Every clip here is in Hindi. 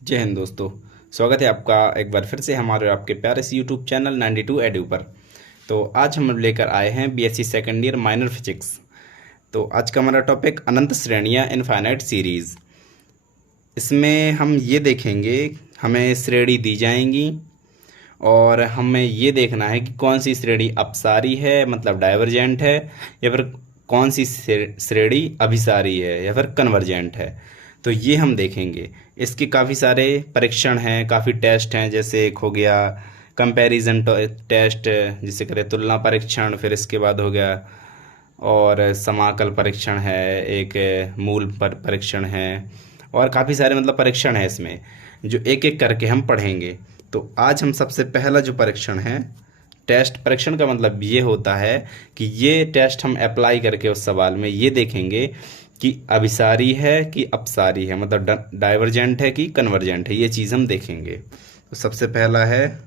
जय हिंद दोस्तों। स्वागत है आपका एक बार फिर से हमारे आपके प्यारे से यूट्यूब चैनल 92 एडू पर। तो आज हम लेकर आए हैं BSc second year minor physics. तो आज का हमारा टॉपिक अनंत श्रेणियां इनफाइनाइट सीरीज़। इसमें हम ये देखेंगे, हमें श्रेणी दी जाएंगी और हमें ये देखना है कि कौन सी श्रेणी अपसारी है मतलब डाइवर्जेंट है, या फिर कौन सी श्रेणी अभिसारी है या फिर कन्वर्जेंट है। तो ये हम देखेंगे। इसके काफ़ी सारे परीक्षण हैं, काफ़ी टेस्ट हैं। जैसे एक हो गया कंपैरिजन टेस्ट जिसे करें तुलना परीक्षण, फिर इसके बाद हो गया और समाकल परीक्षण है, एक मूल परीक्षण है, और काफ़ी सारे मतलब परीक्षण है इसमें जो एक एक करके हम पढ़ेंगे। तो आज हम सबसे पहला जो परीक्षण है, टेस्ट परीक्षण का मतलब ये होता है कि ये टेस्ट हम अप्लाई करके उस सवाल में ये देखेंगे कि अभिसारी है कि अपसारी है, मतलब डाइवर्जेंट है कि कन्वर्जेंट है, ये चीज़ हम देखेंगे। तो सबसे पहला है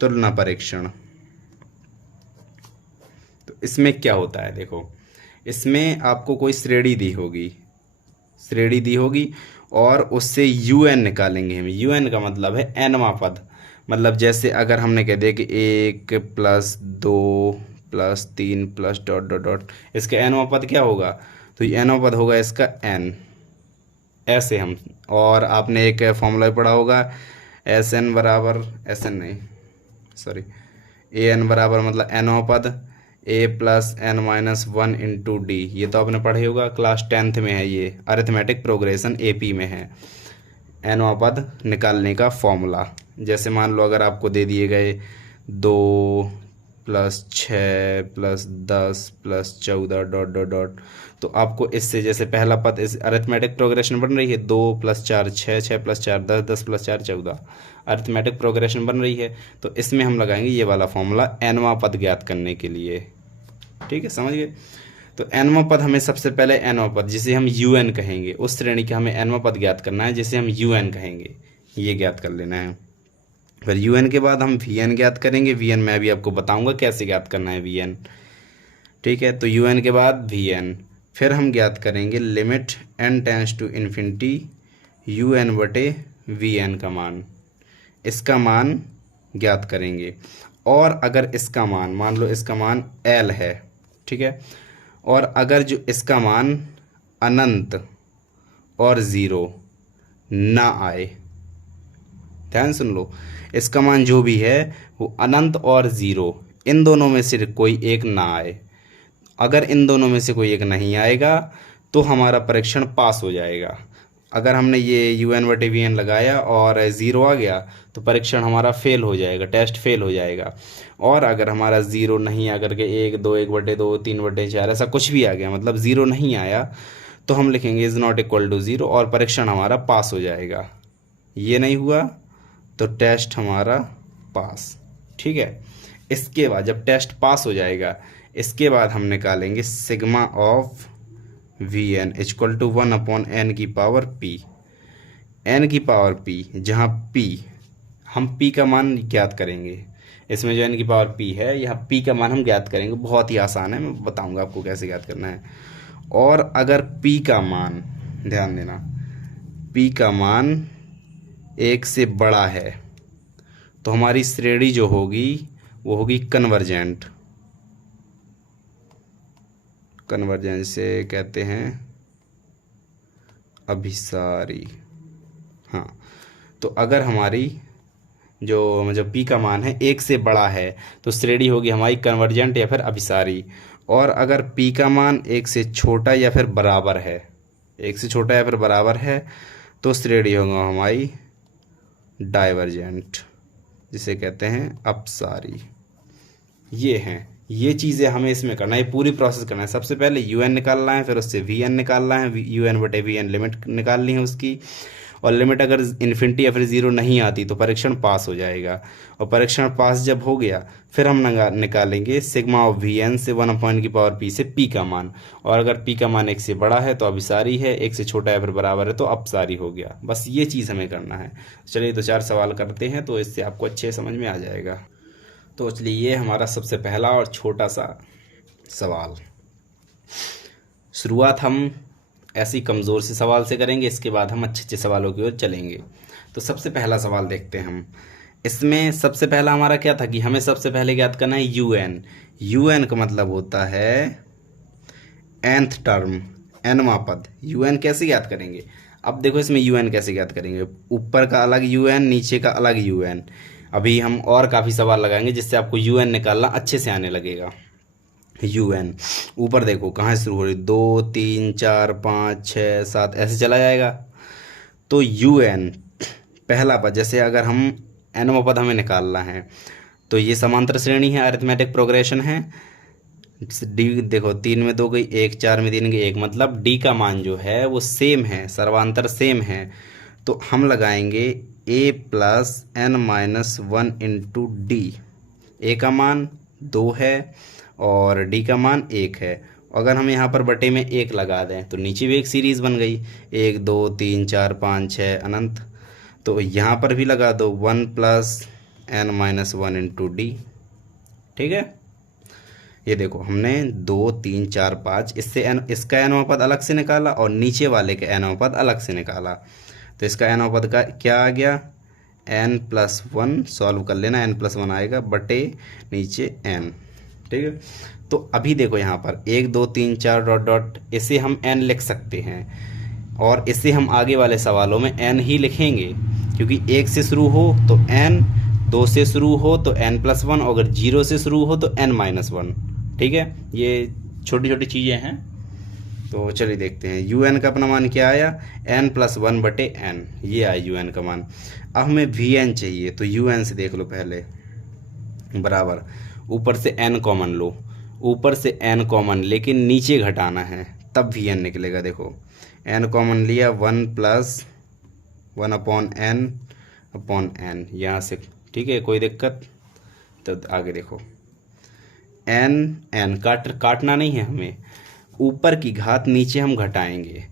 तुलना परीक्षण। तो इसमें क्या होता है, देखो, इसमें आपको कोई श्रेणी दी होगी और उससे यूएन निकालेंगे हम। यूएन का मतलब है एनवा पद। मतलब जैसे अगर हमने कह दिया कि 1+2+3+... इसका एनवा पद क्या होगा, तो ये एनवा पद होगा इसका एन। ऐसे हम, और आपने एक फॉर्मूला पढ़ा होगा, एस एन बराबर, एस एन नहीं सॉरी, ए एन बराबर मतलब एनवा पद A+n-1 × D। ये तो आपने पढ़े होगा, क्लास 10th में है, ये अरिथमेटिक प्रोग्रेशन AP में है। एनवा पद निकालने का फॉर्मूला, जैसे मान लो अगर आपको दे दिए गए 2+6+10+14 ... तो आपको इससे, जैसे पहला पद इस अरिथमेटिक प्रोग्रेशन बन रही है 2+4 6, 6+4 10, 10+4 14, अरिथमेटिक प्रोग्रेशन बन रही है। तो इसमें हम लगाएंगे ये वाला फॉर्मूला एनवा पद ज्ञात करने के लिए। ठीक है, समझ गए। तो एनवा पद हमें सबसे पहले एनवा पद जिसे हम यूएन कहेंगे, उस श्रेणी का हमें एनवा पद ज्ञात करना है जिसे हम यूएन कहेंगे, ये ज्ञात कर लेना है। फिर यूएन के बाद हम वीएन ज्ञात करेंगे। वीएन मैं अभी आपको बताऊंगा कैसे ज्ञात करना है वीएन। ठीक है, तो यूएन के बाद वीएन, फिर हम ज्ञात करेंगे लिमिट n →∞ UN/VN का मान। इसका मान ज्ञात करेंगे। और अगर इसका मान, मान लो इसका मान L है, ठीक है, और अगर जो इसका मान अनंत और ज़ीरो ना आए, ध्यान सुन लो, इसका मान जो भी है वो अनंत और ज़ीरो, इन दोनों में से कोई एक ना आए। अगर इन दोनों में से कोई एक नहीं आएगा तो हमारा परीक्षण पास हो जाएगा। अगर हमने ये UN/VN लगाया और ज़ीरो आ गया तो परीक्षण हमारा फेल हो जाएगा, टेस्ट फेल हो जाएगा। और अगर हमारा ज़ीरो नहीं आकर के 1/2 1/2 3/4 ऐसा कुछ भी आ गया, मतलब ज़ीरो नहीं आया, तो हम लिखेंगे is not equal to zero और परीक्षण हमारा पास हो जाएगा। ये नहीं हुआ तो टेस्ट हमारा पास। ठीक है, इसके बाद जब टेस्ट पास हो जाएगा, इसके बाद हम निकालेंगे sigma of VN = 1/n⁴ n⁴ जहाँ P, हम P का मान ज्ञात करेंगे। इसमें जो n⁴ है, यहाँ P का मान हम ज्ञात करेंगे। बहुत ही आसान है, मैं बताऊंगा आपको कैसे ज्ञात करना है। और अगर P का मान, ध्यान देना, P का मान 1 से बड़ा है तो हमारी श्रेणी जो होगी वो होगी कन्वर्जेंट। कन्वर्जेंस से कहते हैं अभिसारी। हाँ, तो अगर हमारी जो P का मान है 1 से बड़ा है तो श्रेणी होगी हमारी कन्वर्जेंट या फिर अभिसारी। और अगर P का मान 1 से छोटा या फिर बराबर है, 1 से छोटा या फिर बराबर है, तो श्रेणी होगा हमारी डाइवर्जेंट, जिसे कहते हैं अपसारी। ये हैं, ये चीज़ें हमें इसमें करना है, ये पूरी प्रोसेस करना है। सबसे पहले यूएन निकालना है, फिर उससे वीएन निकालना है, UN/VN लिमिट निकालनी है उसकी, और लिमिट अगर इन्फिनिटी या फिर ज़ीरो नहीं आती तो परीक्षण पास हो जाएगा। और परीक्षण पास जब हो गया फिर हम निकालेंगे सिग्मा ऑफ VN से 1/P से P का मान। और अगर P का मान 1 से बड़ा है तो अभिसारी है, 1 से छोटा या फिर बराबर है तो अपसारी हो गया। बस ये चीज़ हमें करना है। चलिए तो 4 सवाल करते हैं तो इससे आपको अच्छे समझ में आ जाएगा। तो चलिए, ये हमारा सबसे पहला और छोटा सा सवाल। शुरुआत हम ऐसे ही कमज़ोर से सवाल से करेंगे, इसके बाद हम अच्छे अच्छे सवालों की ओर चलेंगे। तो सबसे पहला सवाल देखते हैं हम। इसमें सबसे पहला हमारा क्या था कि हमें सबसे पहले ज्ञात करना है यूएन। यूएन का मतलब होता है nth टर्म, nवां पद। यूएन कैसे ज्ञात करेंगे? अब देखो इसमें यूएन कैसे ज्ञात करेंगे, ऊपर का अलग यूएन, नीचे का अलग यूएन। अभी हम और काफ़ी सवाल लगाएंगे जिससे आपको यूएन निकालना अच्छे से आने लगेगा। यूएन ऊपर देखो कहाँ से शुरू हो रही, 2 3 4 5 6 7 ऐसे चला जाएगा। तो यूएन पहला पद, जैसे अगर हम एनवां पद हमें निकालना है तो ये समांतर श्रेणी है, अरिथमेटिक प्रोग्रेशन है। डी देखो 3 में 2 गई, 1 4 में 3 गई 1, मतलब डी का मान जो है वो सेम है, सर्वांतर सेम है। तो हम लगाएंगे A plus N minus 1 into D. A का मान 2 है और डी का मान 1 है। अगर हम यहाँ पर बटे में 1 लगा दें तो नीचे भी एक सीरीज़ बन गई, 1 2 3 4 5 6 अनंत। तो यहाँ पर भी लगा दो 1 plus N minus 1 into D. ठीक है, ये देखो हमने 2 3 4 5 इससे एन, इसका एनवां पद अलग से निकाला और नीचे वाले का एनवां पद अलग से निकाला। तो इसका एनवां पद का क्या आ गया, n प्लस 1, सॉल्व कर लेना, n प्लस 1 आएगा बटे नीचे n। ठीक है, तो अभी देखो यहाँ पर 1 2 3 4 डॉट डॉट, इसे हम n लिख सकते हैं और इसे हम आगे वाले सवालों में n ही लिखेंगे, क्योंकि 1 से शुरू हो तो n, 2 से शुरू हो तो n प्लस 1, और अगर 0 से शुरू हो तो n माइनस 1। ठीक है, ये छोटी छोटी चीज़ें हैं। तो चलिए देखते हैं यू एन का अपना मान क्या आया, n प्लस 1 बटे n, ये आया यू एन का मान। अब हमें वी एन चाहिए, तो यू एन से देख लो पहले, बराबर ऊपर से n कॉमन लो, ऊपर से n कॉमन लेकिन नीचे घटाना है तब वी एन निकलेगा। देखो n कॉमन लिया, 1 प्लस 1 अपॉन n यहाँ से। ठीक है, कोई दिक्कत? तो आगे देखो n काटना नहीं है हमें, ऊपर की घात नीचे हम घटाएंगे।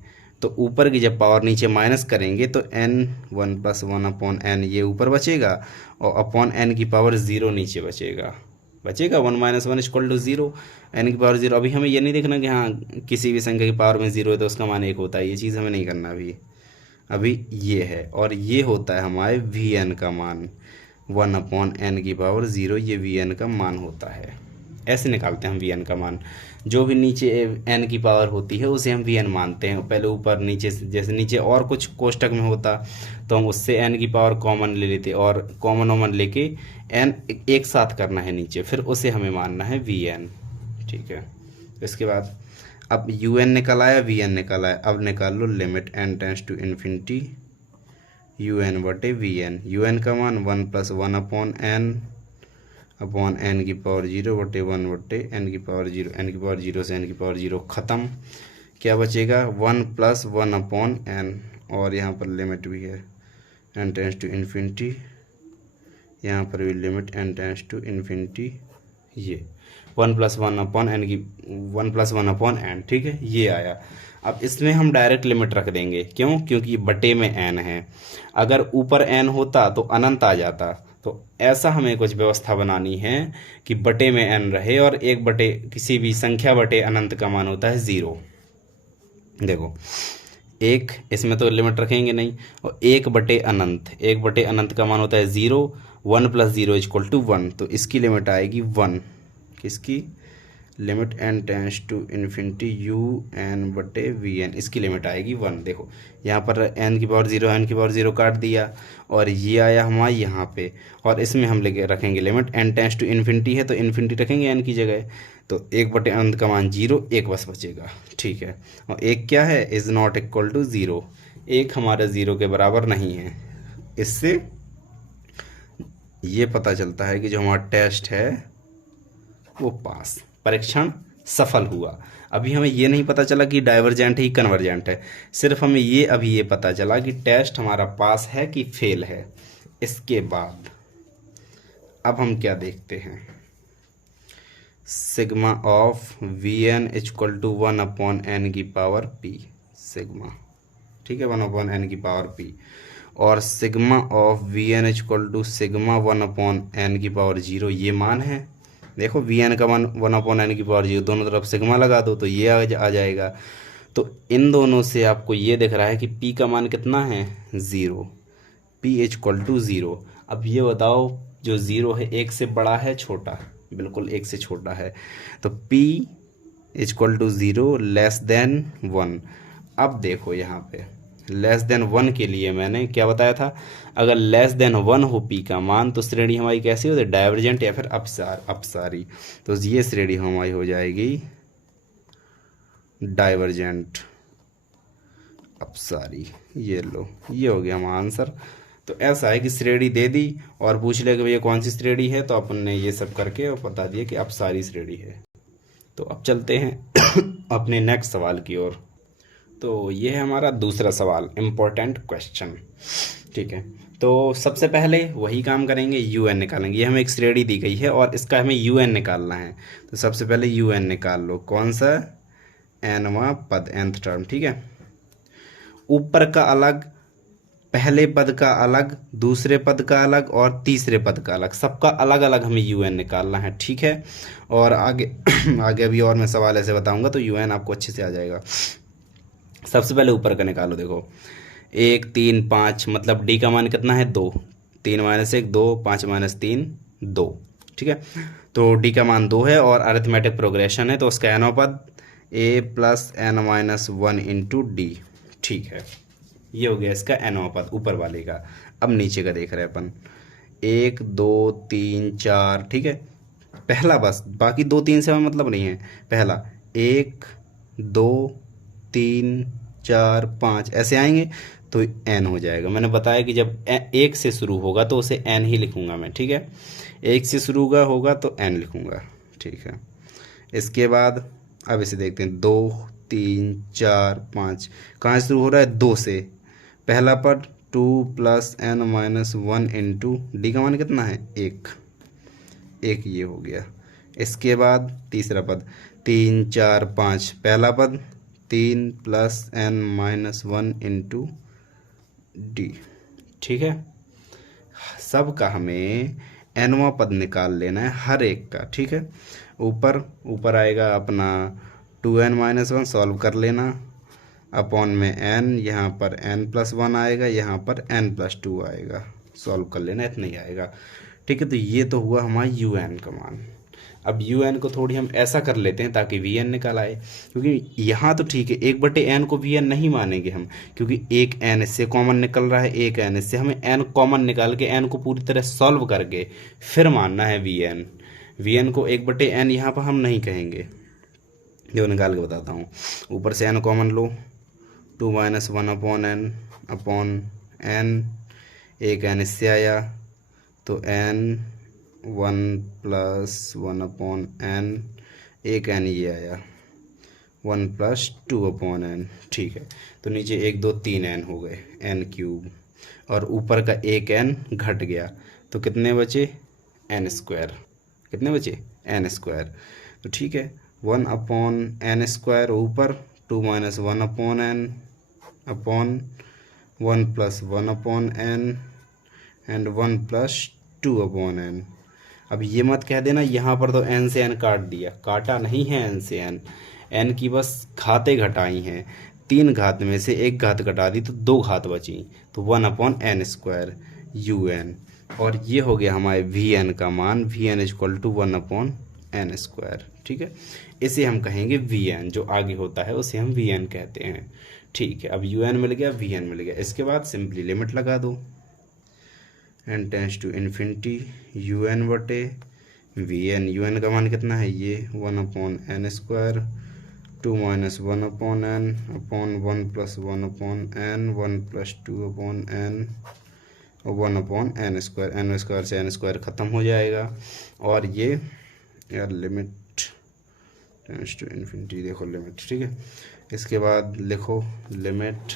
तो ऊपर की जब पावर नीचे माइनस करेंगे तो n 1 प्लस 1 अपॉन n ये ऊपर बचेगा और अपॉन n की पावर 0 नीचे बचेगा 1 माइनस 1 इक्वल टू 0, n की पावर 0। अभी हमें ये नहीं देखना कि हाँ किसी भी संख्या की पावर में 0 है तो उसका मान 1 होता है, ये चीज़ हमें नहीं करना अभी ये है। और ये होता है हमारे वी एन का मान, 1 अपॉन n की पावर 0, ये वी एन का मान होता है। ऐसे निकालते हैं हम वी एन का मान। जो भी नीचे n की पावर होती है उसे हम वी एन मानते हैं। पहले ऊपर नीचे, जैसे नीचे और कुछ कोष्टक में होता तो हम उससे n की पावर कॉमन ले लेते और कॉमन लेके n एक साथ करना है नीचे, फिर उसे हमें मानना है वी एन। ठीक है, इसके बाद अब यू एन निकल आया, वी एन निकल आया। अब निकाल लो limit n tends to infinity you N बटे वी एन। यू एन का मान 1 प्लस 1 अपॉन n की पावर 0 बटे 1 बटे n की पावर 0। n की पावर 0 से n की पावर 0 ख़त्म, क्या बचेगा 1 प्लस 1 अपॉन n, और यहाँ पर लिमिट भी है n टेंस टू इन्फिनिटी, यहाँ पर भी limit n tends to infinity, ये 1 प्लस 1 अपॉन n की 1 प्लस 1 अपॉन n। ठीक है, ये आया। अब इसमें हम डायरेक्ट लिमिट रख देंगे, क्यों? क्योंकि बटे में n है, अगर ऊपर n होता तो अनंत आ जाता। तो ऐसा हमें कुछ व्यवस्था बनानी है कि बटे में n रहे और एक बटे किसी भी संख्या बटे अनंत का मान होता है 0। देखो एक, इसमें तो लिमिट रखेंगे नहीं, और एक बटे अनंत का मान होता है 0। 1 प्लस 0 इक्वल टू 1, तो इसकी लिमिट आएगी 1। किसकी limit n tends to infinity you N बटे वी एन, इसकी लिमिट आएगी 1। देखो यहाँ पर n की पावर 0 n की पावर 0 काट दिया और ये आया हमारे यहाँ पे, और इसमें हम लेके रखेंगे limit n tends to infinity है तो इन्फिनिटी रखेंगे n की जगह, तो 1 बटे अनंत का मान 0, 1 बस बचेगा। ठीक है, और 1 क्या है, इज़ नॉट इक्वल टू 0, 1 हमारे 0 के बराबर नहीं है। इससे ये पता चलता है कि जो हमारा टेस्ट है वो पास, परीक्षण सफल हुआ। अभी हमें ये नहीं पता चला कि डाइवर्जेंट है कि कन्वर्जेंट है, सिर्फ हमें ये अभी ये पता चला कि टेस्ट हमारा पास है कि फेल है। इसके बाद अब हम क्या देखते हैं, sigma of V N equal to 1 upon N की पावर पी, सिग्मा। ठीक है, 1 अपॉन एन की पावर पी, और sigma of V N equal to sigma 1 upon N की पावर 0, ये मान है। देखो वी एन का मान 1 अपॉन एन की पावर 0, दोनों तरफ सिग्मा लगा दो तो ये आ जाएगा। तो इन दोनों से आपको ये दिख रहा है कि p का मान कितना है 0, p इक्वल टू 0। अब ये बताओ जो 0 है एक से बड़ा है छोटा, बिल्कुल एक से छोटा है, तो p equal to 0 less than 1। अब देखो यहाँ पे लेस देन 1 के लिए मैंने क्या बताया था, अगर लेस देन 1 हो p का मान तो श्रेणी हमारी कैसी होती है, डाइवर्जेंट या फिर अपसारी। तो ये श्रेणी हमारी हो जाएगी डाइवर्जेंट अपसारी। ये लो, ये हो गया हमारा आंसर। तो ऐसा है कि श्रेणी दे दी और पूछ लिया कि भैया कौन सी श्रेणी है, तो अपन ने ये सब करके और बता दिया कि अपसारी श्रेणी है। तो अब चलते हैं अपने नेक्स्ट सवाल की ओर। तो ये है हमारा दूसरा सवाल, इम्पोर्टेंट क्वेश्चन। ठीक है, तो सबसे पहले वही काम करेंगे, UN निकालेंगे। ये हमें एक श्रेणी दी गई है और इसका हमें UN निकालना है। तो सबसे पहले UN निकाल लो, कौन सा, nवां पद, nth टर्म। ठीक है, ऊपर का अलग, पहले पद का अलग, दूसरे पद का अलग और तीसरे पद का अलग, सबका अलग अलग हमें UN निकालना है। ठीक है, और आगे आगे अभी और मैं सवाल ऐसे बताऊंगा तो UN आपको अच्छे से आ जाएगा। सबसे पहले ऊपर का निकालो, देखो 1 3 5, मतलब D का मान कितना है 2, 3 - 1 2, 5 - 3 2। ठीक है, तो D का मान 2 है और अरिथमेटिक प्रोग्रेशन है, तो उसका nवां पद A + n - 1 इंटू D। ठीक है, ये हो गया इसका nवां पद ऊपर वाले का। अब नीचे का देख रहे हैं अपन, 1 2 3 4। ठीक है, पहला बस, बाकी 2 3 से हमें मतलब नहीं है। पहला 1 2 3 4 5 ऐसे आएंगे तो n हो जाएगा। मैंने बताया कि जब 1 से शुरू होगा तो उसे n ही लिखूंगा मैं। ठीक है, 1 से शुरू होगा तो n लिखूंगा। ठीक है, इसके बाद अब इसे देखते हैं, 2 3 4 5, कहाँ से शुरू हो रहा है, 2 से। पहला पद 2 + n - 1 इंटू D का मान कितना है 1, ये हो गया। इसके बाद तीसरा पद 3 4 5, पहला पद 3 + n - 1 इंटू D। ठीक है, सबका हमें nवां पद निकाल लेना है हर एक का। ठीक है, ऊपर आएगा अपना 2n - 1, सॉल्व कर लेना, अपॉन में n, यहाँ पर n+1 आएगा, यहाँ पर n+2 आएगा, सॉल्व कर लेना, इतना ही आएगा। ठीक है, तो ये तो हुआ हमारा UN का मान। अब UN को थोड़ी हम ऐसा कर लेते हैं ताकि VN निकल आए, क्योंकि यहाँ तो ठीक है 1/n को VN नहीं मानेंगे हम, क्योंकि एक n इससे कॉमन निकल रहा है, एक n इससे, हमें n कॉमन निकाल के n को पूरी तरह सॉल्व करके फिर मानना है VN को 1/n यहाँ पर हम नहीं कहेंगे। जो निकाल के बताता हूँ, ऊपर से n कॉमन लो, 2 - 1/n अपॉन n, एक n इससे आया तो n 1 + 1/n, एक n ये आया 1 + 2/n। ठीक है, तो नीचे 1 2 3 n हो गए, n³ और ऊपर का एक n घट गया, तो कितने बचे n²। कितने बचे n²। तो ठीक है, 1/n² ऊपर, 2 - 1/n upon 1 + 1/n and 1 + 2/n। अब ये मत कह देना यहाँ पर तो n से n काट दिया, काटा नहीं है n से n की बस घातें घटाई हैं, 3 घात में से 1 घात घटा दी तो 2 घात बची, तो 1/n² UN। और ये हो गया हमारे VN का मान, VN = 1/n²। ठीक है, इसे हम कहेंगे VN, जो आगे होता है उसे हम VN कहते हैं। ठीक है, अब UN मिल गया, VN मिल गया। इसके बाद सिंपली लिमिट लगा दो, n tends to infinity UN/VN। UN का मान कितना है ये 1/n², 2 - 1/n upon 1 + 1/n, 1 + 2/n और 1/n²। n² से n² ख़त्म हो जाएगा और ये यार लिमिट टेंड्स टू इन्फिनिटी, देखो लिमिट। ठीक है, इसके बाद लिखो limit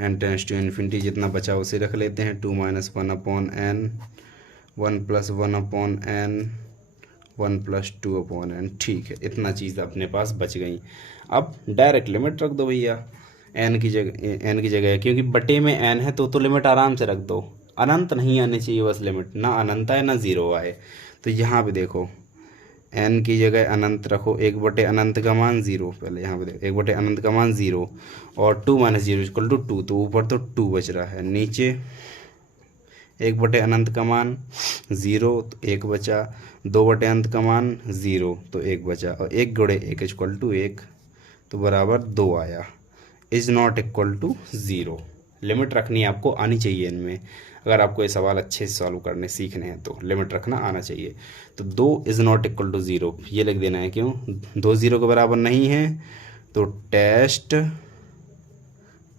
n tends to infinity, जितना बचा उसे रख लेते हैं, 2 - 1/n, 1 + 1/n, 1 + 2/n। ठीक है, इतना चीज़ अपने पास बच गई। अब डायरेक्ट लिमिट रख दो भैया n की जगह, क्योंकि बटे में n है तो लिमिट आराम से रख दो, अनंत नहीं आनी चाहिए बस लिमिट, ना अनंत आए ना 0 आए। तो यहाँ पे देखो एन की जगह अनंत रखो, 1/अनंत का मान 0, पहले यहाँ पे देखो 1/अनंत का मान 0 और 2 - 0 इक्वल टू 2, तो ऊपर तो 2 बच रहा है, नीचे 1/अनंत का मान 0 तो 1 बचा, 2/अनंत का मान 0 तो 1 बचा, और 1 गुणे 1 इक्वल टू 1 तो बराबर 2 आया। Is not equal to 0। Limit रखनी आपको आनी चाहिए इनमें, अगर आपको ये सवाल अच्छे से सॉल्व करने सीखने हैं तो लिमिट रखना आना चाहिए। तो 2 इज़ नॉट इक्वल टू 0 ये लिख देना है, क्यों 2 0 के बराबर नहीं है, तो टेस्ट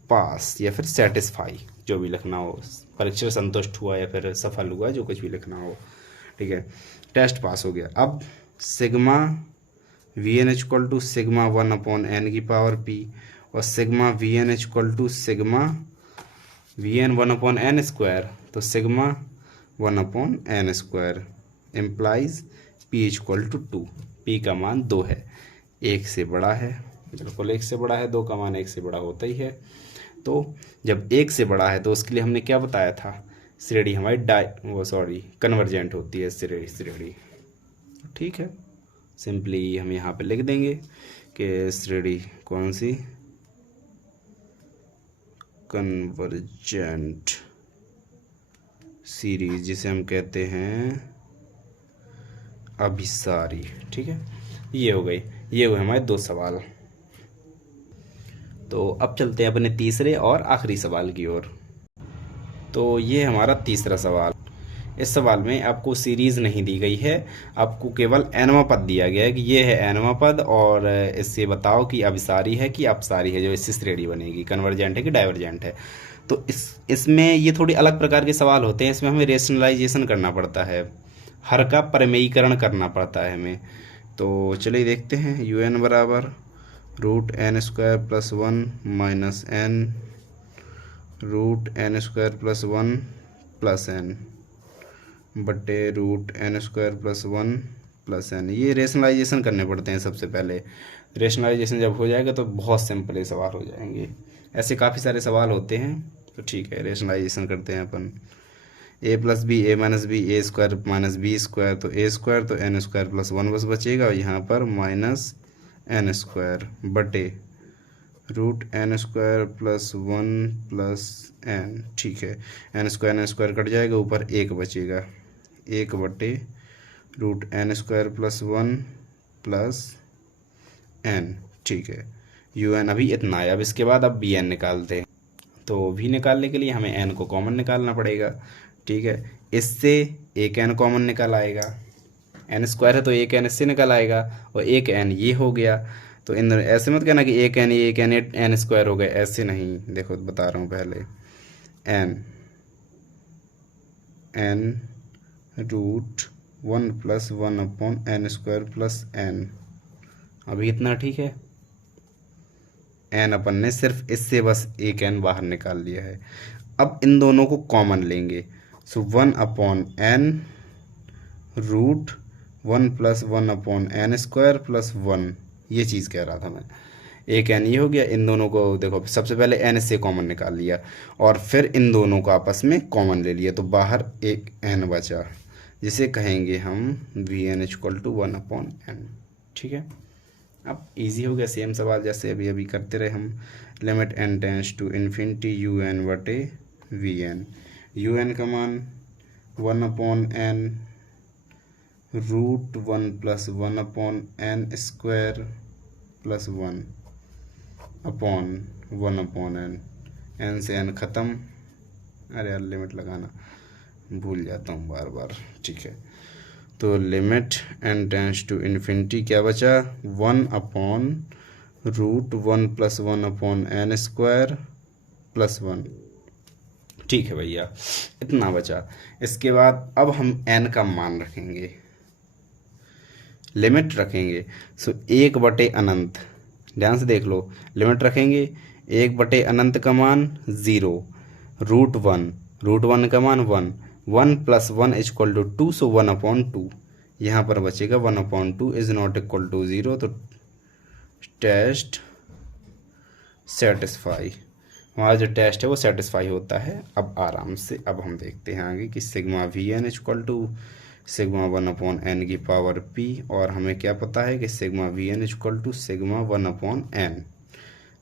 पास या फिर सेटिस्फाई जो भी लिखना हो, परीक्षा संतुष्ट हुआ या फिर सफल हुआ, जो कुछ भी लिखना हो, ठीक है, टेस्ट पास हो गया। अब sigma v N equal to sigma 1/n की पावर p, और sigma v N equal to sigma v n 1/n square, तो sigma 1/n square implies p equal to 2, p का मान 2 है, 1 से बड़ा है, बिल्कुल 1 से बड़ा है, 2 का मान 1 से बड़ा होता ही है। तो जब 1 से बड़ा है तो उसके लिए हमने क्या बताया था, श्रेणी हमारी कन्वर्जेंट होती है, श्रेणी ठीक है। सिंपली हम यहाँ पे लिख देंगे कि श्रेणी कौन सी, कन्वर्जेंट सीरीज, जिसे हम कहते हैं अभिसारी, ठीक है। ये हो गई, ये हुए हमारे 2 सवाल। तो अब चलते हैं अपने तीसरे और आखिरी सवाल की ओर। तो ये हमारा तीसरा सवाल, इस सवाल में आपको सीरीज़ नहीं दी गई है, आपको केवल एनवा पद दिया गया है कि ये है एनवा पद, और इससे बताओ कि अभिसारी है कि अपसारी है, जो इससे श्रेणी बनेगी, कन्वर्जेंट है कि डाइवर्जेंट है। तो इसमें ये थोड़ी अलग प्रकार के सवाल होते हैं, इसमें हमें रेशनलाइजेशन करना पड़ता है, हर का प्रमेयीकरण करना पड़ता है हमें। तो चलिए देखते हैं, यू एन बराबर √n² + 1 - n √n² + 1 + n बटे √n² + 1 + n। ये रेशनलाइजेशन करने पड़ते हैं सबसे पहले। रेशनलाइजेशन जब हो जाएगा तो बहुत सिंपल सवाल हो जाएंगे, ऐसे काफ़ी सारे सवाल होते हैं। तो ठीक है, रेशनलाइजेशन करते हैं अपन। a + b a - b a² - b², तो a² तो n² + 1 बस बचेगा, और यहाँ पर -n² बटे √n² + 1 + n, ठीक है, n² कट जाएगा, ऊपर 1 बचेगा, 1 बटे √n² + 1 + n, ठीक है। un अभी इतना है। अब इसके बाद अब bn निकालते हैं। तो v निकालने के लिए हमें n को कॉमन निकालना पड़ेगा, ठीक है। इससे एक n कॉमन निकल आएगा, n² है तो एक n इससे निकल आएगा, और एक n ये हो गया। तो इन ऐसे मत कहना कि एक n ये एक n² हो गए, ऐसे नहीं, देखो बता रहा हूँ पहले, n √1 + 1/n² + n, अभी इतना ठीक है। n अपन ने सिर्फ इससे बस एक n बाहर निकाल लिया है। अब इन दोनों को कॉमन लेंगे, सो 1/n √1 + 1/n² + 1, ये चीज़ कह रहा था मैं। एक n ये हो गया, इन दोनों को देखो सबसे पहले n से कॉमन निकाल लिया, और फिर इन दोनों को आपस में कॉमन ले लिया, तो बाहर एक n बचा, जिसे कहेंगे हम Vn = 1/n, ठीक है। अब इजी हो गया, सेम सवाल जैसे अभी अभी करते रहे हम। Limit n tends to infinity un बटे Vn, un का मान 1/n √1 + 1/n² + 1/1/n, n से n ख़त्म, अरे यार लिमिट लगाना भूल जाता हूँ बार बार, ठीक है। तो limit n tends to infinity क्या बचा, 1/√1 + 1/n² + 1, ठीक है भैया, इतना बचा। इसके बाद अब हम n का मान रखेंगे, लिमिट रखेंगे, सो 1/अनंत, ध्यान से देख लो, लिमिट रखेंगे 1/अनंत का मान 0, √1 का मान 1, 1 + 1 = 2, सो 1/2, यहाँ पर बचेगा 1/2 इज़ नॉट इक्वल टू 0, तो टेस्ट सेटिस्फाई, हमारा जो टेस्ट है वो सेटिस्फाई होता है। अब आराम से अब हम देखते हैं आगे कि सिग्मा Vn = सिग्मा 1/n की पावर p, और हमें क्या पता है कि sigma vn equal to sigma 1/n।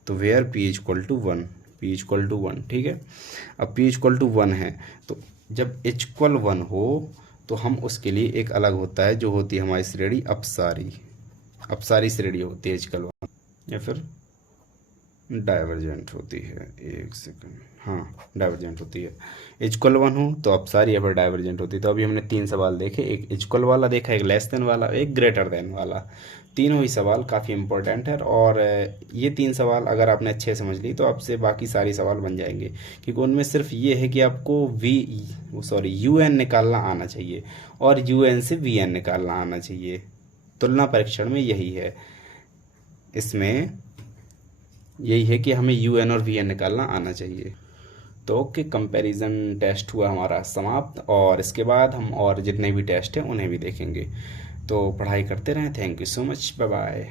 तो where p equal to 1, p equal to 1, ठीक है। अब p इक्वल टू 1 है, तो जब h इक्वल 1 हो तो हम उसके लिए एक अलग होता है जो होती है हमारी श्रेणी अपसारी श्रेणी होती है h इक्वल 1, या फिर डाइवर्जेंट होती है। एक सेकंड, हाँ डाइवर्जेंट होती है। इक्वल 1 हो तो अपसारी या फिर डाइवर्जेंट होती है। तो अभी हमने 3 सवाल देखे, एक इक्वल वाला देखा, एक लेस देन वाला, एक ग्रेटर देन वाला। तीनों ही सवाल काफ़ी इंपॉर्टेंट है, और ये 3 सवाल अगर आपने अच्छे समझ ली तो आपसे बाकी सारी सवाल बन जाएंगे, क्योंकि उनमें सिर्फ ये है कि आपको UN निकालना आना चाहिए और UN से VN निकालना आना चाहिए। तुलना परीक्षण में यही है, इसमें यही है कि हमें UN और VN निकालना आना चाहिए। तो ओके, कंपैरिजन टेस्ट हुआ हमारा समाप्त, और इसके बाद हम और जितने भी टेस्ट हैं उन्हें भी देखेंगे। तो पढ़ाई करते रहें। Thank you so much, bye bye.